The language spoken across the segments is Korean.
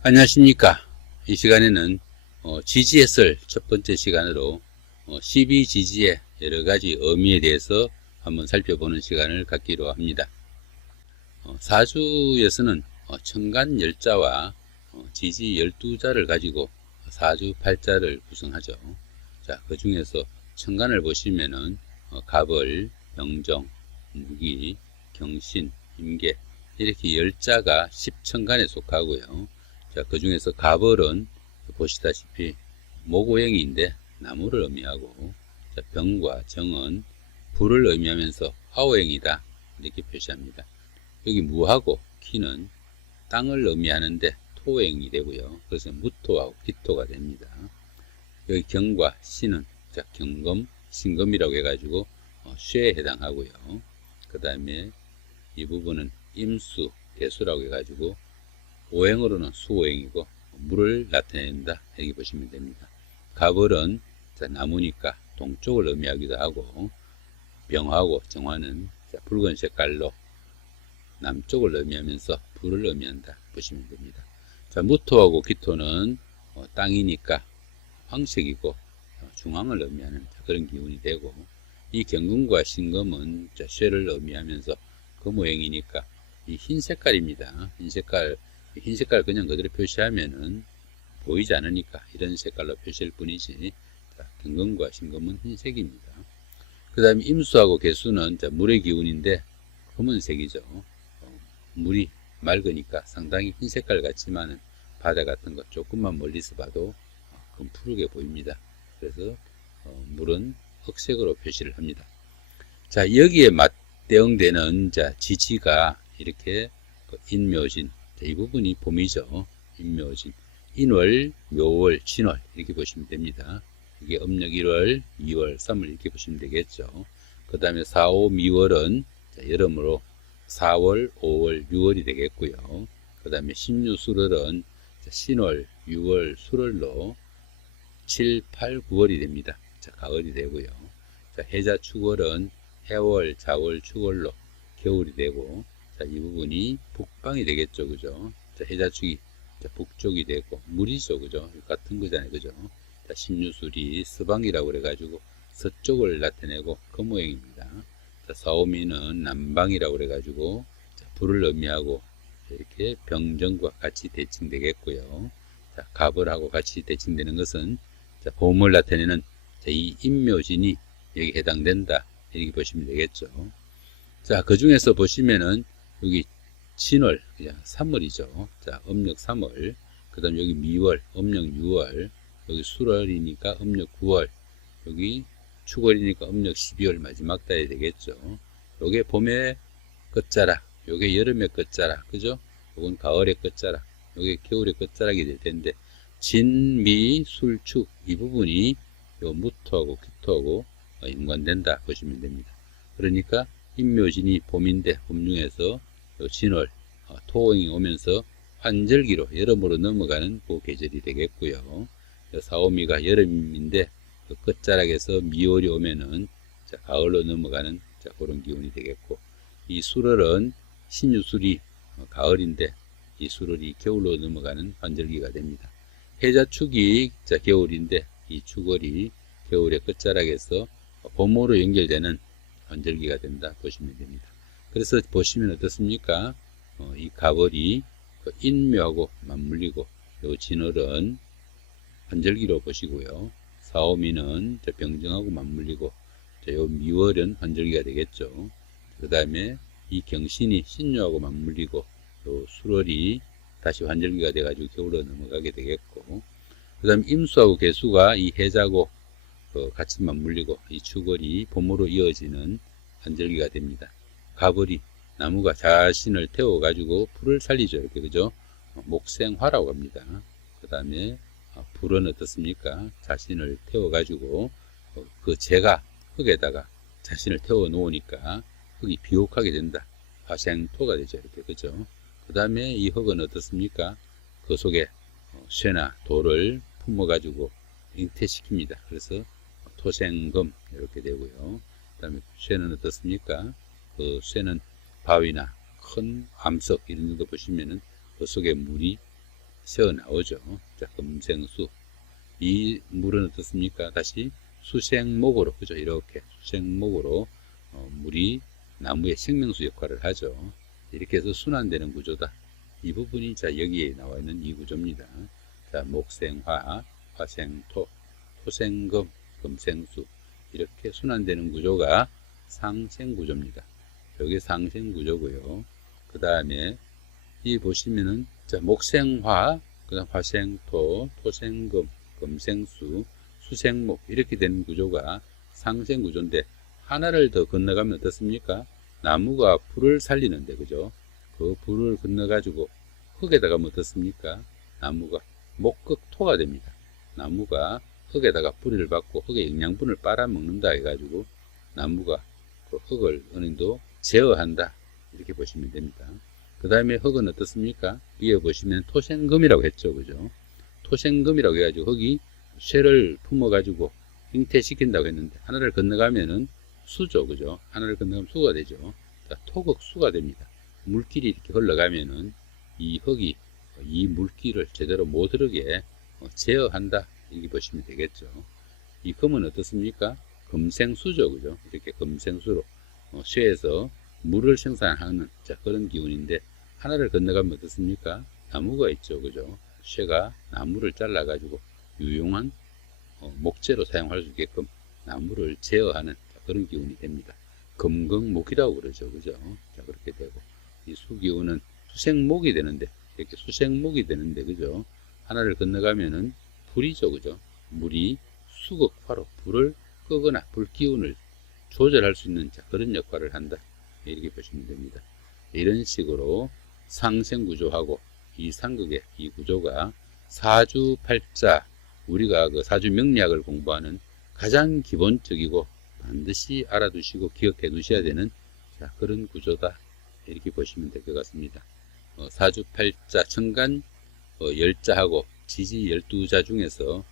안녕하십니까. 이 시간에는 지지했을 첫 번째 시간으로 12지지의 여러가지 의미에 대해서 한번 살펴보는 시간을 갖기로 합니다. 사주에서는 천간 10자와 지지 12자를 가지고 사주 8자를 구성하죠. 자, 그 중에서 천간을 보시면은 갑을, 병정, 무기, 경신, 임계 이렇게 10자가 10천간에 속하고요. 자, 그 중에서 갑을은 보시다시피 목오행인데 나무를 의미하고, 자, 병과 정은 불을 의미하면서 화오행이다 이렇게 표시합니다. 여기 무하고 키는 땅을 의미하는데 토행이 되고요. 그래서 무토하고 기토가 됩니다. 여기 경과 신은 자, 경금, 신금이라고 해가지고 쇠에 해당하고요. 그 다음에 이 부분은 임수, 개수라고 해가지고 오행으로는 수오행이고 물을 나타낸다 이렇게 보시면 됩니다. 갑을은 자, 나무니까 동쪽을 의미하기도 하고, 병하고 정화는 자, 붉은 색깔로 남쪽을 의미하면서 불을 의미한다 보시면 됩니다. 자, 무토하고 기토는 땅이니까 황색이고 중앙을 의미하는 그런 기운이 되고, 이 경금과 신금은 자, 쇠를 의미하면서 금오행이니까 이 흰 색깔입니다. 흰 색깔 그냥 그대로 표시하면은 보이지 않으니까 이런 색깔로 표시할 뿐이지, 자, 경금과 신금은 흰색입니다. 그 다음에 임수하고 개수는 자, 물의 기운인데 검은색이죠. 물이 맑으니까 상당히 흰 색깔 같지만은 바다 같은 거 조금만 멀리서 봐도 금푸르게 보입니다. 그래서 물은 흑색으로 표시를 합니다. 자, 여기에 맞대응되는 자, 지지가 이렇게 인묘진, 자, 이 부분이 봄이죠. 인묘진, 인월, 묘월, 진월 이렇게 보시면 됩니다. 이게 음력 1월, 2월, 3월 이렇게 보시면 되겠죠. 그 다음에 4, 5, 미월은 자, 여름으로 4월, 5월, 6월이 되겠고요. 그 다음에 신유술월은 신월, 6월, 술월로 7, 8, 9월이 됩니다. 자, 가을이 되고요. 자, 해자축월은 해월, 자월, 축월로 겨울이 되고, 자, 이 부분이 북방이 되겠죠. 그죠? 자, 해자축이 자, 북쪽이 되고, 물이죠. 그죠? 같은 거잖아요. 그죠? 자, 신유술이 서방이라고 그래가지고 서쪽을 나타내고 금오행입니다. 자, 사오미는 남방이라고 그래가지고 자, 불을 의미하고 이렇게 병정과 같이 대칭되겠고요. 자, 갑을하고 같이 대칭되는 것은 자, 봄을 나타내는 자, 이 인묘진이 여기 해당된다 이렇게 보시면 되겠죠. 자, 그 중에서 보시면은 여기 진월, 3월이죠. 자, 음력 3월, 그 다음 여기 미월, 음력 6월, 여기 술월이니까 음력 9월, 여기 축월이니까 음력 12월 마지막 달이 되겠죠. 요게 봄의 끝자락, 요게 여름의 끝자락, 그죠? 요건 가을의 끝자락, 요게 겨울의 끝자락이 될 텐데, 진, 미, 술, 축, 이 부분이 요 무토하고 기토하고 연관된다 보시면 됩니다. 그러니까 인묘진이 봄인데 봄 중에서 요 진월, 토홍이 오면서 환절기로 여름으로 넘어가는 그 계절이 되겠고요. 사오미가 여름인데 그 끝자락에서 미월이 오면은 자, 가을로 넘어가는 자, 그런 기운이 되겠고, 이 술월은 신유술이 가을인데 이 술월이 겨울로 넘어가는 환절기가 됩니다. 해자축이 자, 겨울인데 이 축월이 겨울의 끝자락에서 봄으로 연결되는 환절기가 된다 보시면 됩니다. 그래서 보시면 어떻습니까? 이 가을이 인묘하고 맞물리고, 요 진월은 환절기로 보시고요. 사오미는 병정하고 맞물리고, 요 미월은 환절기가 되겠죠. 그 다음에 이 경신이 신유하고 맞물리고, 요 술월이 다시 환절기가 돼가지고 겨울로 넘어가게 되겠고, 그 다음에 임수하고 개수가 이 해자고 같이 맞물리고, 이 축월이 봄으로 이어지는 환절기가 됩니다. 가을이 나무가 자신을 태워가지고 불을 살리죠. 이렇게, 그죠? 목생화라고 합니다. 그 다음에 불은 어떻습니까? 자신을 태워가지고 그 재가 흙에다가 자신을 태워 놓으니까 흙이 비옥하게 된다. 화생토가 되죠. 이렇게, 그죠? 그 다음에 이 흙은 어떻습니까? 그 속에 쇠나 돌을 품어가지고 잉태시킵니다. 그래서 토생금 이렇게 되고요. 그 다음에 쇠는 어떻습니까? 그 쇠는 바위나 큰 암석 이런 것도 보시면은 그 속에 물이 새어 나오죠. 자, 금생수. 이 물은 어떻습니까? 다시 수생목으로, 그죠? 이렇게 수생목으로 물이 나무의 생명수 역할을 하죠. 이렇게 해서 순환되는 구조다. 이 부분이 자 여기에 나와 있는 이 구조입니다. 자, 목생화, 화생토, 토생금, 금생수 이렇게 순환되는 구조가 상생구조입니다. 여기 상생구조고요. 그 다음에 이 보시면은 자 목생화, 그 다음 화생토, 토생금, 금생수, 수생목 이렇게 되는 구조가 상생구조인데 하나를 더 건너가면 어떻습니까? 나무가 불을 살리는데 그죠? 그 불을 건너가지고 흙에다가 어떻습니까? 나무가 목극토가 됩니다. 나무가 흙에다가 뿌리를 받고 흙의 영양분을 빨아먹는다 해가지고 나무가 그 흙을 어느 정도 제어한다 이렇게 보시면 됩니다. 그 다음에 흙은 어떻습니까? 위에 보시면 토생금이라고 했죠. 그죠? 토생금이라고 해가지고 흙이 쇠를 품어가지고 잉태시킨다고 했는데 하나를 건너가면은 수죠. 그죠? 하나를 건너가면 수가 되죠. 자, 토극수가 됩니다. 물길이 이렇게 흘러가면은 이 흙이 이 물길을 제대로 못 흐르게 제어한다. 이렇게 보시면 되겠죠. 이 금은 어떻습니까? 금생수죠. 그죠? 이렇게 금생수로 쇠에서 물을 생산하는 자, 그런 기운인데 하나를 건너가면 어떻습니까? 나무가 있죠. 그죠? 쇠가 나무를 잘라 가지고 유용한 목재로 사용할 수 있게끔 나무를 제어하는 자, 그런 기운이 됩니다. 금극목이라고 그러죠. 그죠? 자, 그렇게 되고 이 수기운은 수생목이 되는데 이렇게 수생목이 되는데 그죠? 하나를 건너가면은 불이죠. 그죠? 물이 수극화로 불을 끄거나 불기운을 조절할 수 있는 자, 그런 역할을 한다. 이렇게 보시면 됩니다. 이런 식으로 상생구조하고 이 상극의 이 구조가 사주팔자, 우리가 그 사주명리학을 공부하는 가장 기본적이고 반드시 알아두시고 기억해 두셔야 되는 자, 그런 구조다. 이렇게 보시면 될 것 같습니다. 사주팔자, 천간 10자하고 지지 12자 중에서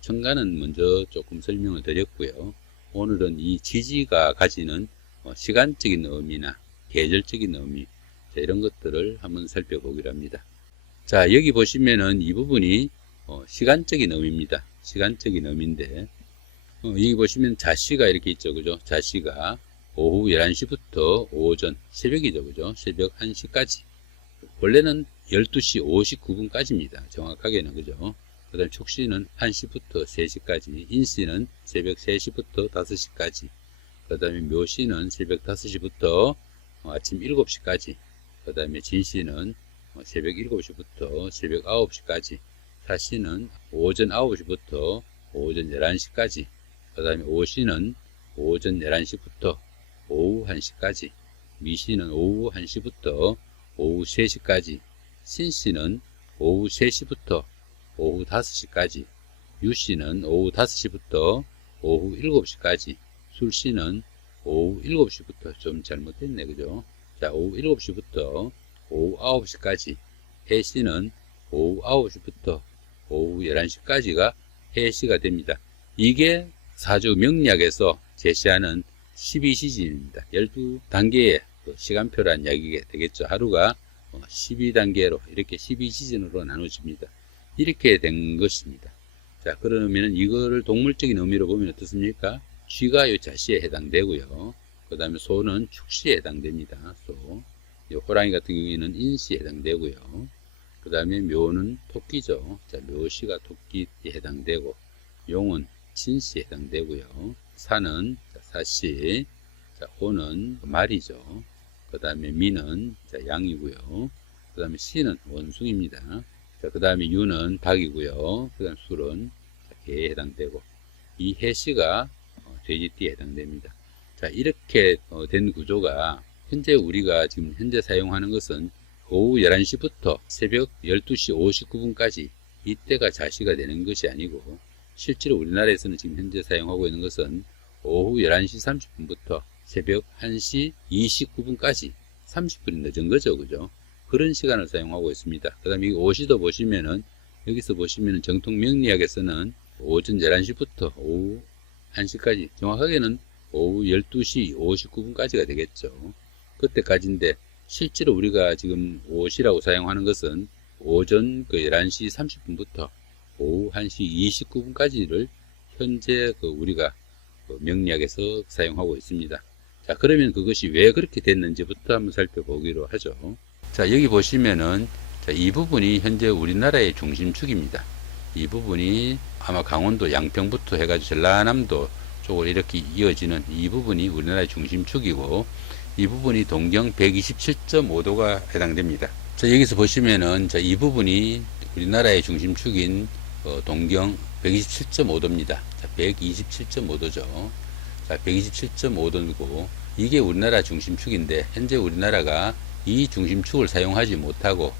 천간은 먼저 조금 설명을 드렸고요. 오늘은 이 지지가 가지는 시간적인 의미나 계절적인 의미 자, 이런 것들을 한번 살펴보기로 합니다. 자, 여기 보시면은 이 부분이 시간적인 의미입니다. 시간적인 의미인데 여기 보시면 자시가 이렇게 있죠. 그죠? 자시가 오후 11시부터 오전 새벽이죠. 그죠? 새벽 1시까지 원래는 12시 59분까지입니다. 정확하게는 그죠? 그 다음 축시는 1시부터 3시까지, 인시는 새벽 3시부터 5시까지, 그 다음에 묘시는 새벽 5시부터 아침 7시까지, 그 다음에 진시는 새벽 7시부터 새벽 9시까지, 사시는 오전 9시부터 오전 11시까지, 그 다음에 오시는 오전 11시부터 오후 1시까지, 미시는 오후 1시부터 오후 3시까지, 신시는 오후 3시부터 오후 5시까지, 유시는 오후 5시부터 오후 7시까지, 술시는 오후 7시부터 좀 잘못됐네. 그죠? 자, 오후 7시부터 오후 9시까지, 해시는 오후 9시부터 오후 11시까지가 해시가 됩니다. 이게 사주 명리학에서 제시하는 12시즌입니다. 12단계의 시간표란 이야기가 되겠죠. 하루가 12단계로 이렇게 12시즌으로 나눠집니다. 이렇게 된 것입니다. 자, 그러면 이거를 동물적인 의미로 보면 어떻습니까? 쥐가 이 자시에 해당되고요. 그 다음에 소는 축시에 해당됩니다. 소. 호랑이 같은 경우에는 인시에 해당되고요. 그 다음에 묘는 토끼죠. 자, 묘시가 토끼에 해당되고, 용은 진시에 해당되고요. 사는 사시, 자, 호는 말이죠. 그 다음에 미는 자, 양이고요. 그 다음에 시는 원숭입니다. 자, 그 다음에 유는 닭이고요. 그 다음 술은 개에 해당되고, 이 해시가 돼지띠에 해당됩니다. 자, 이렇게 된 구조가 현재 우리가 지금 현재 사용하는 것은 오후 11시부터 새벽 12시 59분까지 이때가 자시가 되는 것이 아니고, 실제로 우리나라에서는 지금 현재 사용하고 있는 것은 오후 11시 30분부터 새벽 1시 29분까지 30분이 늦은 거죠. 그죠? 그런 시간을 사용하고 있습니다. 그 다음에 이 오시도 보시면은, 여기서 보시면은 정통 명리학에서는 오전 11시부터 오후 1시까지, 정확하게는 오후 12시 59분까지가 되겠죠. 그때까지인데, 실제로 우리가 지금 오시라고 사용하는 것은 오전 11시 30분부터 오후 1시 29분까지를 현재 우리가 명리학에서 사용하고 있습니다. 자, 그러면 그것이 왜 그렇게 됐는지부터 한번 살펴보기로 하죠. 자, 여기 보시면은 이 부분이 현재 우리나라의 중심축입니다. 이 부분이 아마 강원도 양평부터 해가지고 전라남도 쪽으로 이렇게 이어지는 이 부분이 우리나라의 중심축이고, 이 부분이 동경 127.5도가 해당됩니다. 자, 여기서 보시면은 이 부분이 우리나라의 중심축인 동경 127.5도입니다. 127.5도죠. 자, 127.5도고 이게 우리나라 중심축인데, 현재 우리나라가 이 중심축을 사용하지 못하고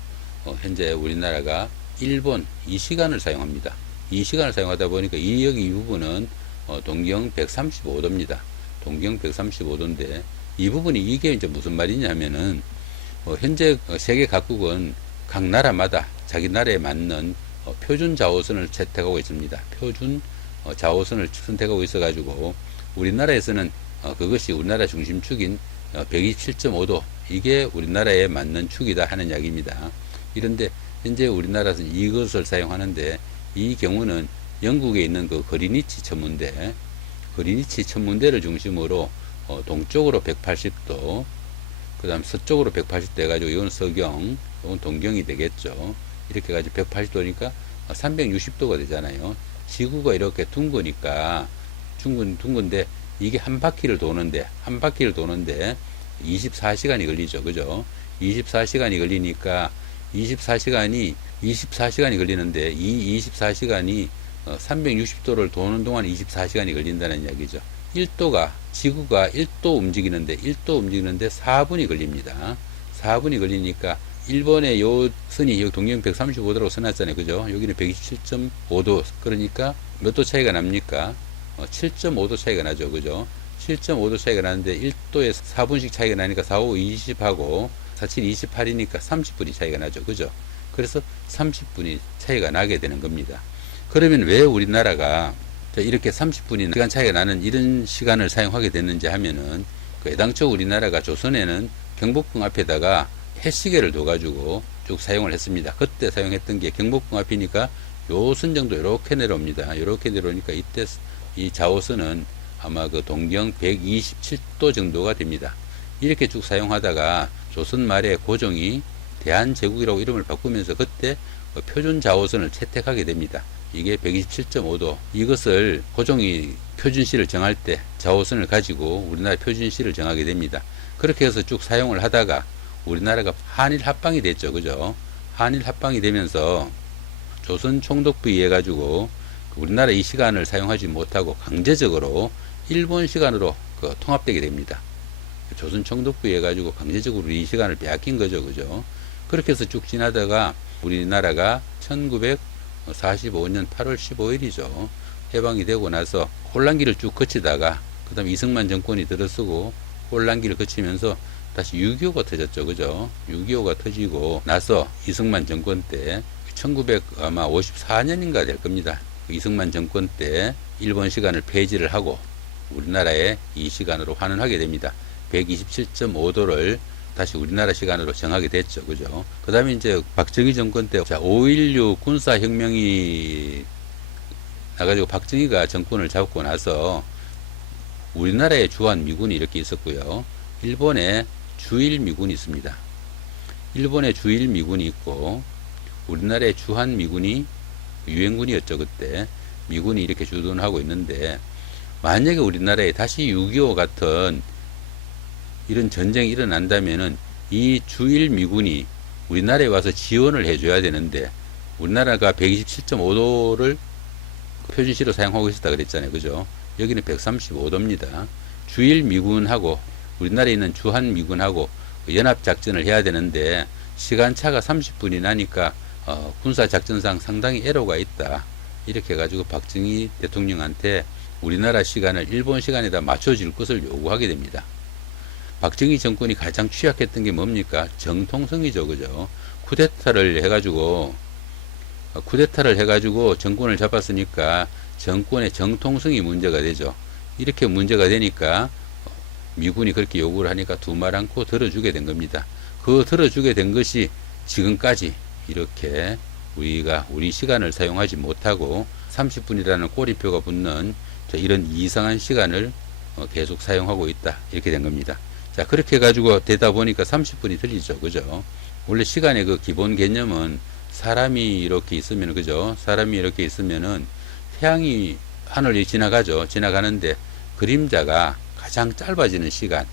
현재 우리나라가 일본 이 시간을 사용합니다. 이 시간을 사용하다 보니까 여기 이 부분은 동경 135도입니다. 동경 135도인데 이 부분이 이게 이제 무슨 말이냐면은 현재 세계 각국은 각 나라마다 자기 나라에 맞는 표준 자오선을 채택하고 있습니다. 표준 자오선을 선택하고 있어 가지고 우리나라에서는 그것이 우리나라 중심축인 127.5도 이게 우리나라에 맞는 축이다 하는 이야기입니다. 이런데 현재 우리나라에서는 이것을 사용하는데, 이 경우는 영국에 있는 그 그리니치 천문대, 그리니치 천문대를 중심으로 동쪽으로 180도, 그 다음 서쪽으로 180도 해가지고 이건 서경, 이건 동경이 되겠죠. 이렇게 해가지고 180도니까 360도가 되잖아요. 지구가 이렇게 둥그니까 둥근데 이게 한 바퀴를 도는데 24시간이 걸리죠. 그죠? 24시간이 걸리니까 24시간이 걸리는데 이 24시간이 360도를 도는 동안 24시간이 걸린다는 이야기죠. 1도가 지구가 1도 움직이는데 4분이 걸립니다. 4분이 걸리니까 일본의 요 선이 여기 동경 135도라고 써놨잖아요. 그죠? 여기는 127.5도. 그러니까 몇 도 차이가 납니까? 7.5도 차이가 나죠. 그죠? 7.5도 차이가 나는데 1도에 4분씩 차이가 나니까 4, 5, 20하고 4, 7, 28이니까 30분이 차이가 나죠. 그죠? 그래서 30분이 차이가 나게 되는 겁니다. 그러면 왜 우리나라가 이렇게 30분이 시간 차이가 나는 이런 시간을 사용하게 됐는지 하면은, 애당초 우리나라가 조선에는 경복궁 앞에다가 해시계를 둬가지고 쭉 사용을 했습니다. 그때 사용했던 게 경복궁 앞이니까 요 선 정도 이렇게 내려옵니다. 이렇게 내려오니까 이때 이 자오선은 아마 그 동경 127도 정도가 됩니다. 이렇게 쭉 사용하다가 조선 말에 고종이 대한제국이라고 이름을 바꾸면서 그때 표준 자오선을 채택하게 됩니다. 이게 127.5도. 이것을 고종이 표준시를 정할 때 자오선을 가지고 우리나라 표준시를 정하게 됩니다. 그렇게 해서 쭉 사용을 하다가 우리나라가 한일 합방이 됐죠. 그죠? 한일 합방이 되면서 조선 총독부에 의해 가지고 우리나라 이 시간을 사용하지 못하고 강제적으로 일본 시간으로 통합되게 됩니다. 조선 총독부에 의해 가지고 강제적으로 이 시간을 빼앗긴 거죠. 그죠? 그렇게 해서 쭉 지나다가 우리나라가 1945년 8월 15일이죠. 해방이 되고 나서 혼란기를 쭉 거치다가 그 다음에 이승만 정권이 들어서고 혼란기를 거치면서 다시 6.25가 터졌죠. 그죠? 6.25가 터지고 나서 이승만 정권 때 1954년인가 될 겁니다. 이승만 정권 때 일본 시간을 폐지를 하고 우리나라에 이 시간으로 환원하게 됩니다. 127.5도를 다시 우리나라 시간으로 정하게 됐죠. 그죠? 그 다음에 이제 박정희 정권 때 5.16 군사혁명이 나가지고 박정희가 정권을 잡고 나서 우리나라에 주한 미군이 이렇게 있었고요. 일본에 주일 미군이 있습니다. 일본에 주일 미군이 있고 우리나라에 주한 미군이 유엔군이었죠. 그때 미군이 이렇게 주둔하고 있는데, 만약에 우리나라에 다시 6.25 같은 이런 전쟁이 일어난다면은 이 주일 미군이 우리나라에 와서 지원을 해줘야 되는데, 우리나라가 127.5도를 표준시로 사용하고 있었다 그랬잖아요. 그죠? 여기는 135도입니다. 주일 미군하고 우리나라에 있는 주한 미군하고 연합작전을 해야 되는데 시간차가 30분이 나니까 군사작전상 상당히 애로가 있다. 이렇게 해가지고 박정희 대통령한테 우리나라 시간을 일본 시간에다 맞춰줄 것을 요구하게 됩니다. 박정희 정권이 가장 취약했던 게 뭡니까? 정통성이죠. 그죠? 쿠데타를 해가지고 정권을 잡았으니까 정권의 정통성이 문제가 되죠. 이렇게 문제가 되니까 미군이 그렇게 요구를 하니까 두말 않고 들어주게 된 겁니다. 그 들어주게 된 것이 지금까지 이렇게 우리 시간을 사용하지 못하고 30분이라는 꼬리표가 붙는 이런 이상한 시간을 계속 사용하고 있다. 이렇게 된 겁니다. 자, 그렇게 해가지고 되다 보니까 30분이 틀리죠. 그죠? 원래 시간의 그 기본 개념은 사람이 이렇게 있으면, 그죠? 사람이 이렇게 있으면은 태양이 하늘이 지나가죠. 지나가는데 그림자가 가장 짧아지는 시간.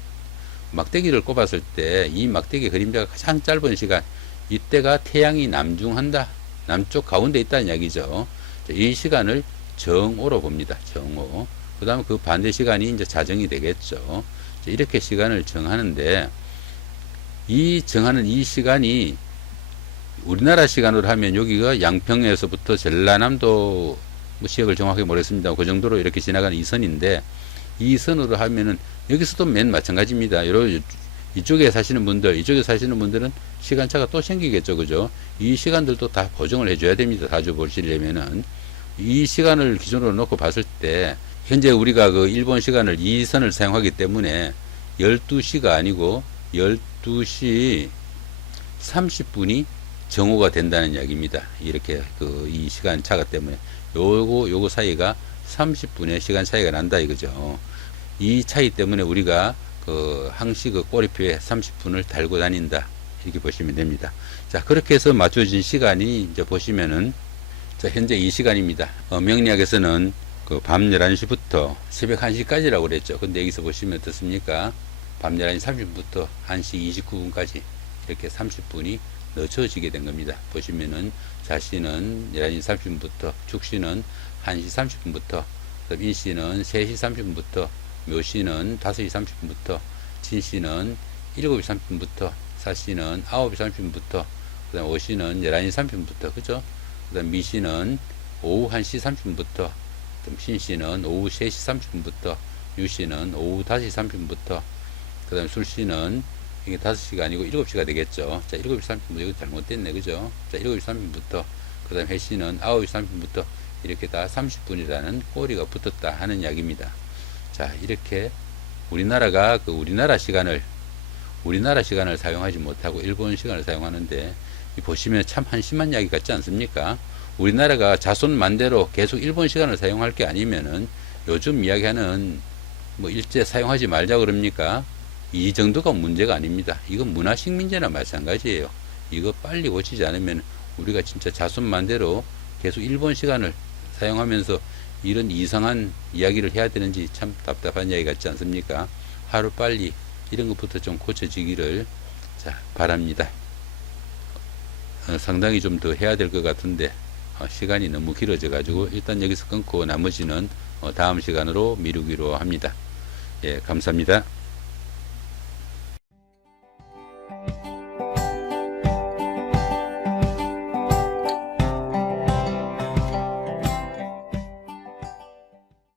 막대기를 꼽았을 때 이 막대기 그림자가 가장 짧은 시간. 이때가 태양이 남중한다. 남쪽 가운데 있다는 이야기죠. 이 시간을 정오로 봅니다. 정오. 그 다음에 그 반대 시간이 이제 자정이 되겠죠. 이렇게 시간을 정하는데, 이 정하는 이 시간이 우리나라 시간으로 하면 여기가 양평에서부터 전라남도 지역을 정확하게 모르겠습니다. 그 정도로 이렇게 지나가는 이 선인데, 이 선으로 하면은 여기서도 맨 마찬가지입니다. 이쪽에 사시는 분들은 시간차가 또 생기겠죠. 그죠? 이 시간들도 다 보정을 해줘야 됩니다. 자주 보시려면은. 이 시간을 기준으로 놓고 봤을 때, 현재 우리가 그 일본 시간을 이 선을 사용하기 때문에 12시가 아니고 12시 30분이 정오가 된다는 이야기입니다. 이렇게 이 시간 차가 때문에 요거 사이가 30분의 시간 차이가 난다 이거죠. 이 차이 때문에 우리가 항시 꼬리표에 30분을 달고 다닌다. 이렇게 보시면 됩니다. 자, 그렇게 해서 맞춰진 시간이 이제 보시면은, 자, 현재 이 시간입니다. 명리학에서는 밤 11시부터 새벽 1시까지라고 그랬죠. 근데 여기서 보시면 어떻습니까? 밤 11시 30분부터 1시 29분까지 이렇게 30분이 늦춰지게 된 겁니다. 보시면은 자씨는 11시 30분부터, 축씨는 1시 30분부터, 인씨는 3시 30분부터, 묘씨는 5시 30분부터, 진씨는 7시 30분부터, 사씨는 9시 30분부터, 그 다음 오씨는 11시 30분부터, 그죠? 그 다음 미씨는 오후 1시 30분부터, 신씨는 오후 3시 30분부터, 유씨는 오후 5시 30분부터, 그 다음 술씨는 이게 5시가 아니고 7시가 되겠죠. 자, 7시 30분부터, 이거 잘못됐네. 그죠? 자, 7시 30분부터, 그 다음 해씨는 9시 30분부터, 이렇게 다 30분이라는 꼬리가 붙었다 하는 이야기입니다. 자, 이렇게 우리나라가 우리나라 시간을 사용하지 못하고 일본 시간을 사용하는데, 보시면 참 한심한 이야기 같지 않습니까? 우리나라가 자손만대로 계속 일본 시간을 사용할 게 아니면은 요즘 이야기하는 일제 사용하지 말자 그럽니까? 이 정도가 문제가 아닙니다. 이건 문화식민지나 마찬가지예요. 이거 빨리 고치지 않으면 우리가 진짜 자손만대로 계속 일본 시간을 사용하면서 이런 이상한 이야기를 해야 되는지 참 답답한 이야기 같지 않습니까? 하루 빨리 이런 것부터 좀 고쳐지기를 바랍니다. 상당히 좀 더 해야 될 것 같은데 시간이 너무 길어져 가지고 일단 여기서 끊고 나머지는 다음 시간으로 미루기로 합니다. 예, 감사합니다.